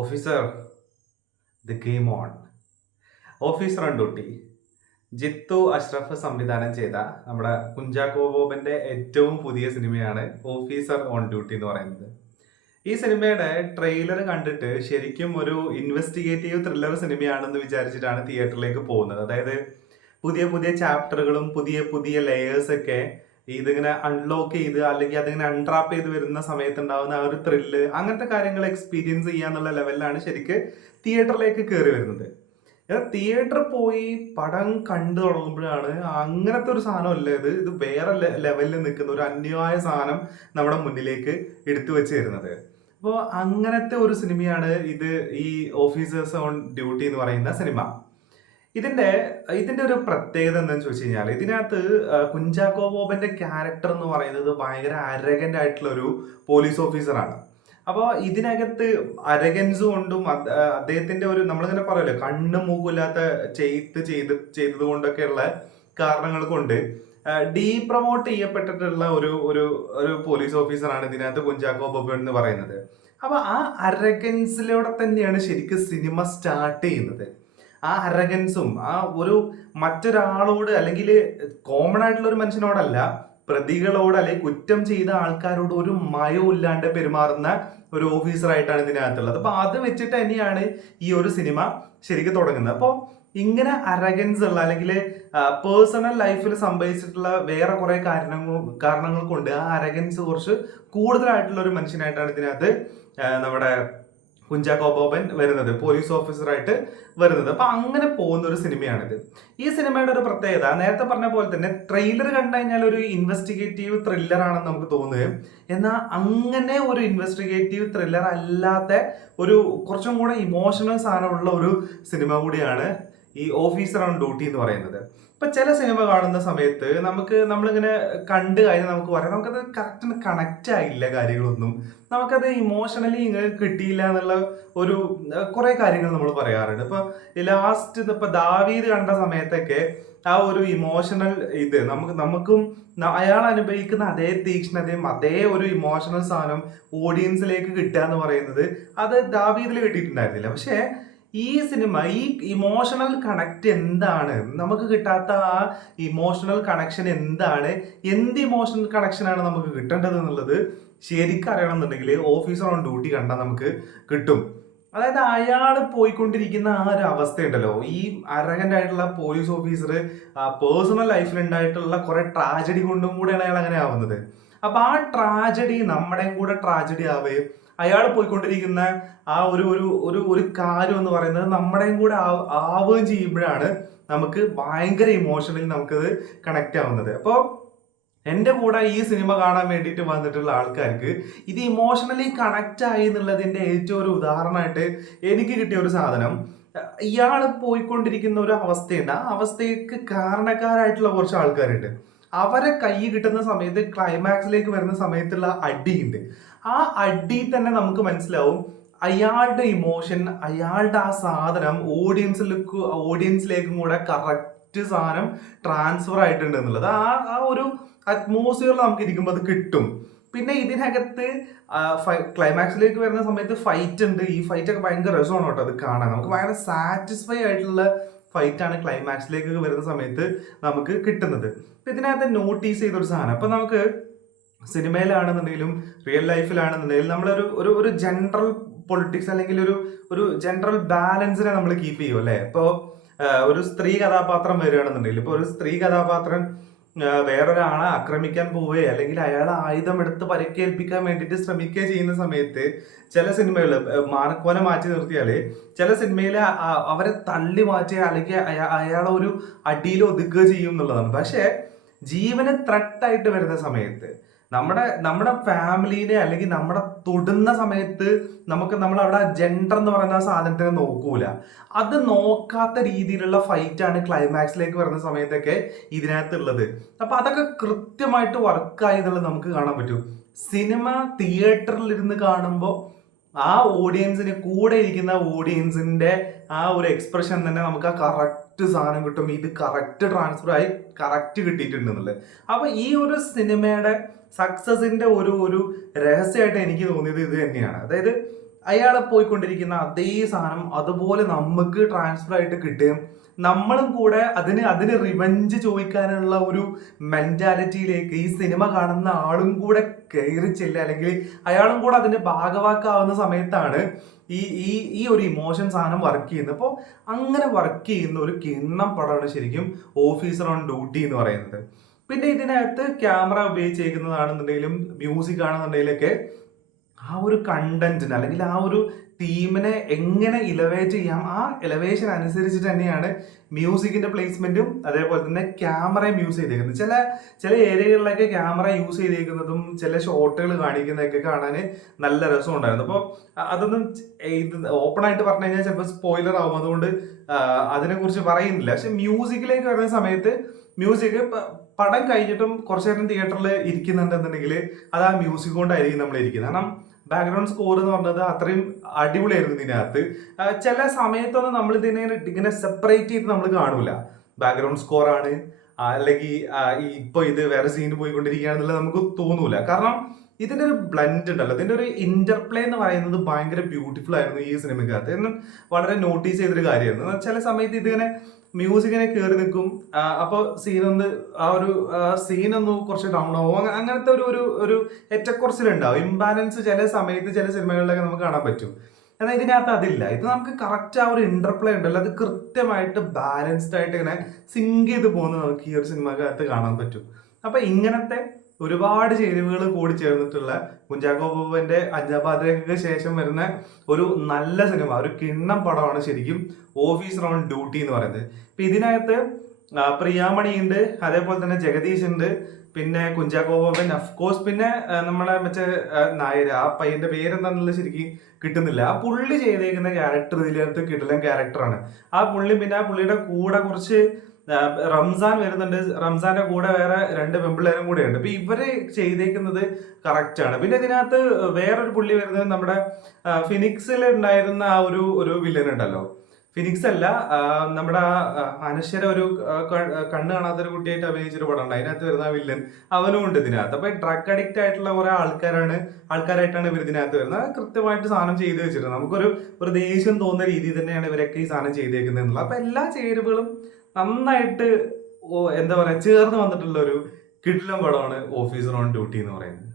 Officer, the game on. Officer on duty. Jithu Ashraf സംവിധാനം ചെയ്ത നമ്മുടെ കുഞ്ചാക്കോ ബോബന്റെ ഏറ്റവും പുതിയ സിനിമയാണ് ഓഫീസർ ഓൺ ഡ്യൂട്ടി എന്ന് പറയുന്നത്. ഈ സിനിമയുടെ ട്രെയിലർ കണ്ടിട്ട് ശരിക്കും ഒരു ഇൻവെസ്റ്റിഗേറ്റീവ് ത്രില്ലർ സിനിമയാണെന്ന് വിചാരിച്ചിട്ടാണ് തിയേറ്ററിലേക്ക് പോകുന്നത്. അതായത് പുതിയ പുതിയ ചാപ്റ്ററുകളും പുതിയ പുതിയ ലെയേഴ്സ് ഒക്കെ ഇതിങ്ങനെ അൺലോക്ക് ചെയ്ത് അല്ലെങ്കിൽ അതിങ്ങനെ അൺട്രാപ്പ് ചെയ്ത് വരുന്ന സമയത്ത് ഉണ്ടാവുന്ന ആ ഒരു ത്രില്ല്, അങ്ങനത്തെ കാര്യങ്ങൾ എക്സ്പീരിയൻസ് ചെയ്യാന്നുള്ള ലെവലിലാണ് ശരിക്ക് തിയേറ്ററിലേക്ക് കയറി വരുന്നത്. തിയേറ്ററിൽ പോയി പടം കണ്ടു തുടങ്ങുമ്പോഴാണ് അങ്ങനത്തെ ഒരു സാധനം ഇത് വേറെ ലെവലിൽ നിൽക്കുന്ന ഒരു അന്യമായ സാധനം നമ്മുടെ മുന്നിലേക്ക് എടുത്തു വെച്ച് തരുന്നത്. അപ്പോൾ അങ്ങനത്തെ ഒരു സിനിമയാണ് ഇത്, ഈ ഓഫീസേഴ്സ് ഓൺ ഡ്യൂട്ടി എന്ന് പറയുന്ന സിനിമ. ഇതിന്റെ ഇതിന്റെ ഒരു പ്രത്യേകത എന്താണെന്ന് ചോദിച്ചു കഴിഞ്ഞാൽ, ഇതിനകത്ത് കുഞ്ചാക്കോ ബോബന്റെ ക്യാരക്ടർ എന്ന് പറയുന്നത് ഭയങ്കര അരഗന്റ് ആയിട്ടുള്ള ഒരു പോലീസ് ഓഫീസറാണ്. അപ്പോൾ ഇതിനകത്ത് അരഗൻസ് കൊണ്ടും അദ്ദേഹത്തിന്റെ ഒരു, നമ്മളിങ്ങനെ പറയല്ലോ, കണ്ണ് മൂക്കില്ലാത്ത ചെയ്തത് കൊണ്ടൊക്കെയുള്ള കാരണങ്ങൾ കൊണ്ട് പ്രൊമോട്ട് ചെയ്യപ്പെട്ടിട്ടുള്ള ഒരു ഒരു ഒരു പോലീസ് ഓഫീസറാണ് ഇതിനകത്ത് കുഞ്ചാക്കോ ബോബൻ എന്ന് പറയുന്നത്. അപ്പൊ ആ അരഗൻസിലൂടെ തന്നെയാണ് ശരിക്കും സിനിമ സ്റ്റാർട്ട് ചെയ്യുന്നത്. ആ അരഗൻസും ആ ഒരു മറ്റൊരാളോട്, അല്ലെങ്കിൽ കോമൺ ആയിട്ടുള്ള ഒരു മനുഷ്യനോടല്ല, പ്രതികളോട് അല്ലെങ്കിൽ കുറ്റം ചെയ്ത ആൾക്കാരോട് ഒരു മയവും ഇല്ലാണ്ട് പെരുമാറുന്ന ഒരു ഓഫീസറായിട്ടാണ് ഇതിനകത്തുള്ളത്. അപ്പൊ അത് വെച്ചിട്ട് തന്നെയാണ് ഈ ഒരു സിനിമ ശരിക്കും തുടങ്ങുന്നത്. അപ്പോൾ ഇങ്ങനെ അരഗൻസ് ഉള്ള, അല്ലെങ്കിൽ പേഴ്സണൽ ലൈഫിൽ സംഭവിച്ചിട്ടുള്ള വേറെ കുറെ കാരണങ്ങൾ കൊണ്ട് ആ അരഗൻസ് കുറച്ച് കൂടുതലായിട്ടുള്ള ഒരു മനുഷ്യനായിട്ടാണ് ഇതിനകത്ത് നമ്മുടെ കുഞ്ചാക്കോ ബോബൻ വരുന്നത്, പോലീസ് ഓഫീസറായിട്ട് വരുന്നത്. അപ്പൊ അങ്ങനെ പോകുന്ന ഒരു സിനിമയാണിത്. ഈ സിനിമയുടെ ഒരു പ്രത്യേകത, നേരത്തെ പറഞ്ഞ പോലെ തന്നെ ട്രെയിലർ കണ്ടു കഴിഞ്ഞാൽ ഒരു ഇൻവെസ്റ്റിഗേറ്റീവ് ത്രില്ലർ ആണെന്ന് നമുക്ക് തോന്നുകയും, എന്നാൽ അങ്ങനെ ഒരു ഇൻവെസ്റ്റിഗേറ്റീവ് ത്രില്ലർ അല്ലാത്ത ഒരു കുറച്ചും കൂടെ ഇമോഷണൽ സാധനമുള്ള ഒരു സിനിമ കൂടിയാണ് ഈ ഓഫീസർ ഓൺ ഡ്യൂട്ടി എന്ന് പറയുന്നത്. ഇപ്പൊ ചില സിനിമ കാണുന്ന സമയത്ത് നമ്മളിങ്ങനെ കണ്ടു കഴിഞ്ഞാൽ നമുക്ക് പറയാം, നമുക്കത് കറക്റ്റ് കണക്റ്റ് ആയില്ല കാര്യങ്ങളൊന്നും, നമുക്കത് ഇമോഷണലി ഇങ്ങനെ കിട്ടിയില്ല എന്നുള്ള ഒരു കുറെ കാര്യങ്ങൾ നമ്മൾ പറയാറുണ്ട്. ഇപ്പൊ ലാസ്റ്റ് ഇപ്പൊ ദാവീദ് കണ്ട സമയത്തൊക്കെ ആ ഒരു ഇമോഷണൽ ഇത് നമുക്കും അയാൾ അനുഭവിക്കുന്ന അതേ തീക്ഷ്ണതയും അതേ ഒരു ഇമോഷണൽ സാധനം ഓഡിയൻസിലേക്ക് കിട്ടുക എന്ന് പറയുന്നത് അത് ദാവീദിൽ കിട്ടിയിട്ടുണ്ടായിരുന്നില്ല. പക്ഷെ ഈ സിനിമ, ഈ ഇമോഷണൽ കണക്ട് എന്താണ്, നമുക്ക് കിട്ടാത്ത ആ ഇമോഷണൽ കണക്ഷൻ എന്താണ്, എന്ത് ഇമോഷണൽ കണക്ഷനാണ് നമുക്ക് കിട്ടേണ്ടത് എന്നുള്ളത് ശരിക്കും അറിയണമെന്നുണ്ടെങ്കിൽ ഓഫീസർ ഓൺ ഡ്യൂട്ടി കണ്ടാൽ നമുക്ക് കിട്ടും. അതായത് അയാൾ പോയിക്കൊണ്ടിരിക്കുന്ന ആ ഒരു അവസ്ഥയുണ്ടല്ലോ, ഈ അരഗന്റ് ആയിട്ടുള്ള പോലീസ് ഓഫീസർ പേഴ്സണൽ ലൈഫിൽ ഉണ്ടായിട്ടുള്ള കുറെ ട്രാജഡി കൊണ്ടും കൂടെയാണ് അയാൾ അങ്ങനെ ആവുന്നത്. അപ്പൊ ആ ട്രാജഡി നമ്മുടെയും കൂടെ ട്രാജഡി ആവുകയും അയാൾ പോയിക്കൊണ്ടിരിക്കുന്ന ആ ഒരു ഒരു ഒരു ഒരു കാര്യം എന്ന് പറയുന്നത് നമ്മുടെയും കൂടെ ആവുകയും ചെയ്യുമ്പോഴാണ് നമുക്ക് ഭയങ്കര ഇമോഷണലി നമുക്കത് കണക്ട് ആവുന്നത്. അപ്പോൾ എൻ്റെ കൂടെ ഈ സിനിമ കാണാൻ വേണ്ടിയിട്ട് വന്നിട്ടുള്ള ആൾക്കാർക്ക് ഇത് ഇമോഷണലി കണക്റ്റ് ആയി എന്നുള്ളതിൻ്റെ ഏറ്റവും ഒരു ഉദാഹരണമായിട്ട് എനിക്ക് കിട്ടിയ ഒരു സാധനം, ഇയാൾ പോയിക്കൊണ്ടിരിക്കുന്ന ഒരു അവസ്ഥയുണ്ട്, ആ അവസ്ഥയ്ക്ക് കാരണക്കാരായിട്ടുള്ള കുറച്ച് ആൾക്കാരുണ്ട്. അവരെ കൈ കിട്ടുന്ന സമയത്ത് ക്ലൈമാക്സിലേക്ക് വരുന്ന സമയത്തുള്ള അടിയുണ്ട്. ആ അടി തന്നെ നമുക്ക് മനസ്സിലാവും അയാളുടെ ഇമോഷൻ, അയാളുടെ ആ സാധനം ഓഡിയൻസിലേക്കും കൂടെ കറക്റ്റ് സാധനം ട്രാൻസ്ഫർ ആയിട്ടുണ്ട് എന്നുള്ളത് ആ ആ ഒരു അറ്റ്മോസ്ഫിയറിൽ നമുക്ക് ഇരിക്കുമ്പോൾ അത് കിട്ടും. പിന്നെ ഇതിനകത്ത് ക്ലൈമാക്സിലേക്ക് വരുന്ന സമയത്ത് ഫൈറ്റ് ഉണ്ട്. ഈ ഫൈറ്റ് ഒക്കെ ഭയങ്കര രസമാണ് കേട്ടോ അത് കാണാൻ. നമുക്ക് ഭയങ്കര സാറ്റിസ്ഫൈ ആയിട്ടുള്ള ഫൈറ്റാണ് ക്ലൈമാക്സിലേക്ക് വരുന്ന സമയത്ത് നമുക്ക് കിട്ടുന്നത്. ഇതിനകത്ത് നോട്ടീസ് ചെയ്തൊരു സാധനം, അപ്പൊ നമുക്ക് സിനിമയിലാണെന്നുണ്ടെങ്കിലും റിയൽ ലൈഫിലാണെന്നുണ്ടെങ്കിലും നമ്മളൊരു ഒരു ഒരു ജനറൽ പൊളിറ്റിക്സ് അല്ലെങ്കിൽ ഒരു ഒരു ജനറൽ ബാലൻസിനെ നമ്മൾ കീപ്പ് ചെയ്യും അല്ലേ. ഇപ്പോൾ ഒരു സ്ത്രീ കഥാപാത്രം വരികയാണെന്നുണ്ടെങ്കിൽ, ഇപ്പോൾ ഒരു സ്ത്രീ കഥാപാത്രം വേറൊരാളെ ആക്രമിക്കാൻ പോവുകയോ അല്ലെങ്കിൽ അയാളെ ആയുധം എടുത്ത് പരിക്കേൽപ്പിക്കാൻ വേണ്ടിയിട്ട് ശ്രമിക്കുകയോ ചെയ്യുന്ന സമയത്ത് ചില സിനിമകൾ മാർക്കോനെ മാറ്റി നിർത്തിയാല് ചില സിനിമയിൽ അവരെ തള്ളി മാറ്റുക അല്ലെങ്കിൽ അയാളെ ഒരു അടിയിൽ ഒതുക്കുക ചെയ്യും എന്നുള്ളതാണ്. പക്ഷെ ജീവന് ത്രെട്ടായിട്ട് വരുന്ന സമയത്ത് നമ്മുടെ ഫാമിലിനെ അല്ലെങ്കിൽ നമ്മുടെ തൊടുന്ന സമയത്ത് നമ്മൾ അവിടെ ജെൻഡർ എന്ന് പറയുന്ന ആ സാധനത്തിനെ നോക്കൂല. അത് നോക്കാത്ത രീതിയിലുള്ള ഫൈറ്റാണ് ക്ലൈമാക്സിലേക്ക് വരുന്ന സമയത്തൊക്കെ ഇതിനകത്തുള്ളത്. അപ്പൊ അതൊക്കെ കൃത്യമായിട്ട് വർക്കായി എന്നുള്ളത് നമുക്ക് കാണാൻ പറ്റും. സിനിമ തിയേറ്ററിൽ ഇരുന്ന് കാണുമ്പോൾ ആ ഓഡിയൻസിന്, കൂടെ ഇരിക്കുന്ന ഓഡിയൻസിന്റെ ആ ഒരു എക്സ്പ്രഷൻ തന്നെ നമുക്ക് ആ കറക്റ്റ് സാധനം കിട്ടും. ഇത് കറക്റ്റ് ട്രാൻസ്ഫർ ആയി കറക്റ്റ് കിട്ടിയിട്ടുണ്ട് എന്നുള്ളത്. അപ്പൊ ഈ ഒരു സിനിമയുടെ സക്സസിന്റെ ഒരു ഒരു രഹസ്യമായിട്ട് എനിക്ക് തോന്നിയത് ഇത് തന്നെയാണ്. അതായത് അയാളെ പോയിക്കൊണ്ടിരിക്കുന്ന അതേ സാധനം അതുപോലെ നമുക്ക് ട്രാൻസ്ഫർ ആയിട്ട് കിട്ടുകയും നമ്മളും കൂടെ അതിന് റിവഞ്ച് ചോദിക്കാനുള്ള ഒരു മെന്റാലിറ്റിയിലേക്ക് ഈ സിനിമ കാണുന്ന ആളും കൂടെ കയറി ചെല്ലുക, അല്ലെങ്കിൽ അയാളും കൂടെ അതിന്റെ ഭാഗവാക്കാവുന്ന സമയത്താണ് ഈ ഈ ഈ ഒരു ഇമോഷൻ സാധനം വർക്ക് ചെയ്യുന്നത്. അപ്പോൾ അങ്ങനെ വർക്ക് ചെയ്യുന്ന ഒരു കിണ്ണം പടമാണ് ശരിക്കും ഓഫീസർ ഓൺ ഡ്യൂട്ടി എന്ന് പറയുന്നത്. പിന്നെ ഇതിനകത്ത് ക്യാമറ ഉപയോഗിച്ചേക്കുന്നതാണെന്നുണ്ടെങ്കിലും മ്യൂസിക് ആണെന്നുണ്ടെങ്കിലൊക്കെ ആ ഒരു കണ്ടന്റിന് അല്ലെങ്കിൽ ആ ഒരു തീമിനെ എങ്ങനെ ഇലവേറ്റ് ചെയ്യാം, ആ എലവേഷൻ അനുസരിച്ചിട്ട് തന്നെയാണ് മ്യൂസിക്കിന്റെ പ്ലേസ്മെന്റും അതേപോലെ തന്നെ ക്യാമറയും യൂസ് ചെയ്തേക്കുന്നത്. ചില ഏരിയകളിലൊക്കെ ക്യാമറ യൂസ് ചെയ്തേക്കുന്നതും ചില ഷോട്ടുകൾ കാണിക്കുന്നതൊക്കെ കാണാൻ നല്ല രസമുണ്ടായിരുന്നു. അപ്പോൾ അതൊന്നും ഇത് ഓപ്പൺ ആയിട്ട് പറഞ്ഞു കഴിഞ്ഞാൽ ചിലപ്പോൾ സ്പോയിലർ ആവും, അതുകൊണ്ട് അതിനെക്കുറിച്ച് പറയുന്നില്ല. പക്ഷെ മ്യൂസിക്കിലേക്ക് വരുന്ന സമയത്ത് മ്യൂസിക് പടം കഴിഞ്ഞിട്ടും കുറച്ചു നേരം തിയേറ്ററിൽ ഇരിക്കുന്നുണ്ടെന്നുണ്ടെങ്കിൽ അത് ആ മ്യൂസിക് കൊണ്ടായിരിക്കും നമ്മൾ ഇരിക്കുന്നത്. കാരണം ബാക്ക്ഗ്രൗണ്ട് സ്കോർ എന്ന് പറഞ്ഞത് അത്രയും അടിപൊളിയായിരുന്നു ഇതിനകത്ത്. ചില സമയത്തൊന്നും നമ്മൾ ഇങ്ങനെ സെപ്പറേറ്റ് ചെയ്ത് നമ്മൾ കാണൂല, ബാക്ക്ഗ്രൗണ്ട് സ്കോർ ആണ് അല്ലെങ്കിൽ ഇപ്പൊ ഇത് വേറെ സീൻ പോയിക്കൊണ്ടിരിക്കുകയാണെന്നുള്ളത് നമുക്ക് തോന്നൂല. കാരണം ഇതിന്റെ ഒരു ബ്ലെൻഡ് ഉണ്ടല്ലോ, ഇതിന്റെ ഒരു ഇന്റർപ്ലേ എന്ന് പറയുന്നത് ഭയങ്കര ബ്യൂട്ടിഫുൾ ആയിരുന്നു ഈ സിനിമക്കകത്ത്. എന്നും വളരെ നോട്ടീസ് ചെയ്തൊരു കാര്യമായിരുന്നു. ചില സമയത്ത് ഇതിങ്ങനെ മ്യൂസിക്കിനെ കയറി നിൽക്കും, അപ്പോൾ സീനൊന്ന് ആ ഒരു സീനൊന്ന് കുറച്ച് ഡൗൺ ആവും, അങ്ങനത്തെ ഒരു ഏറ്റക്കുറച്ചിലുണ്ടാവും, ഇംബാലൻസ് ചില സമയത്ത് ചില സിനിമകളിലൊക്കെ നമുക്ക് കാണാൻ പറ്റും. എന്നാൽ ഇതിനകത്ത് അതില്ല. ഇത് നമുക്ക് കറക്റ്റ് ആ ഒരു ഇന്റർപ്ലേ ഉണ്ടല്ലോ, അത് കൃത്യമായിട്ട് ബാലൻസ്ഡ് ആയിട്ട് ഇങ്ങനെ സിങ്ക് ചെയ്ത് പോകുന്നത് നമുക്ക് ഈ ഒരു സിനിമക്കകത്ത് കാണാൻ പറ്റും. അപ്പൊ ഇങ്ങനത്തെ ഒരുപാട് ചേരുവകൾ കൂടി ചേർന്നിട്ടുള്ള കുഞ്ചാക്കോ ബോബന്റെ അഞ്ചാം പാതിരയ്ക്ക് ശേഷം വരുന്ന ഒരു നല്ല സിനിമ, ഒരു കിണ്ണം പടമാണ് ശരിക്കും ഓഫീസർ ഓൺ ഡ്യൂട്ടി എന്ന് പറയുന്നത്. ഇപ്പൊ ഇതിനകത്ത് പ്രിയാമണി ഉണ്ട്, അതേപോലെ തന്നെ ജഗദീഷ് ഉണ്ട്, പിന്നെ കുഞ്ചാക്കോ ബോബൻ അഫ്കോഴ്സ്, പിന്നെ നമ്മളെ മറ്റേ നായർ, ആ പയ്യന്റെ പേരെന്താന്നുള്ളത് ശരിക്കും കിട്ടുന്നില്ല. ആ പുള്ളി ചെയ്തേക്കുന്ന ക്യാരക്ടർ ഇതിനകത്ത് കിടിലൻ ക്യാരക്ടറാണ്. ആ പുള്ളി, പിന്നെ ആ പുള്ളിയുടെ കൂടെ കുറച്ച് റംസാൻ വരുന്നുണ്ട്, റംസാന്റെ കൂടെ വേറെ 2 പെമ്പിള്ളേരും കൂടെ ഉണ്ട്. അപ്പൊ ഇവര് ചെയ്തേക്കുന്നത് കറക്റ്റ് ആണ്. പിന്നെ ഇതിനകത്ത് വേറൊരു പുള്ളി വരുന്നത് നമ്മുടെ ഫിനിക്സിൽ ഉണ്ടായിരുന്ന ആ ഒരു വില്ലൻ ഉണ്ടല്ലോ, ഫിനിക്സ് അല്ല, നമ്മുടെ അനശ്വര ഒരു കണ്ണ് കാണാത്തൊരു കുട്ടിയായിട്ട് അഭിനയിച്ചൊരു പടം ഉണ്ട്, അതിനകത്ത് വരുന്ന വില്ലൻ അവനും ഉണ്ട് ഇതിനകത്ത്. അപ്പൊ ഡ്രഗ് അഡിക്റ്റ് ആയിട്ടുള്ള കുറെ ആൾക്കാരായിട്ടാണ് ഇവർ ഇതിനകത്ത് വരുന്നത്. കൃത്യമായിട്ട് സാധനം ചെയ്ത് വെച്ചിട്ടുണ്ട്, നമുക്കൊരു ദേഷ്യം തോന്നുന്ന രീതിയിൽ തന്നെയാണ് ഇവരൊക്കെ ഈ സാധനം ചെയ്തേക്കുന്നത് എന്നുള്ളത്. അപ്പൊ എല്ലാ ചേരുവകളും നന്നായിട്ട് എന്താ പറയാ ചേർന്ന് വന്നിട്ടുള്ള ഒരു കിടിലൻ പടമാണ് ഓഫീസർ ഓൺ ഡ്യൂട്ടി എന്ന് പറയുന്നത്.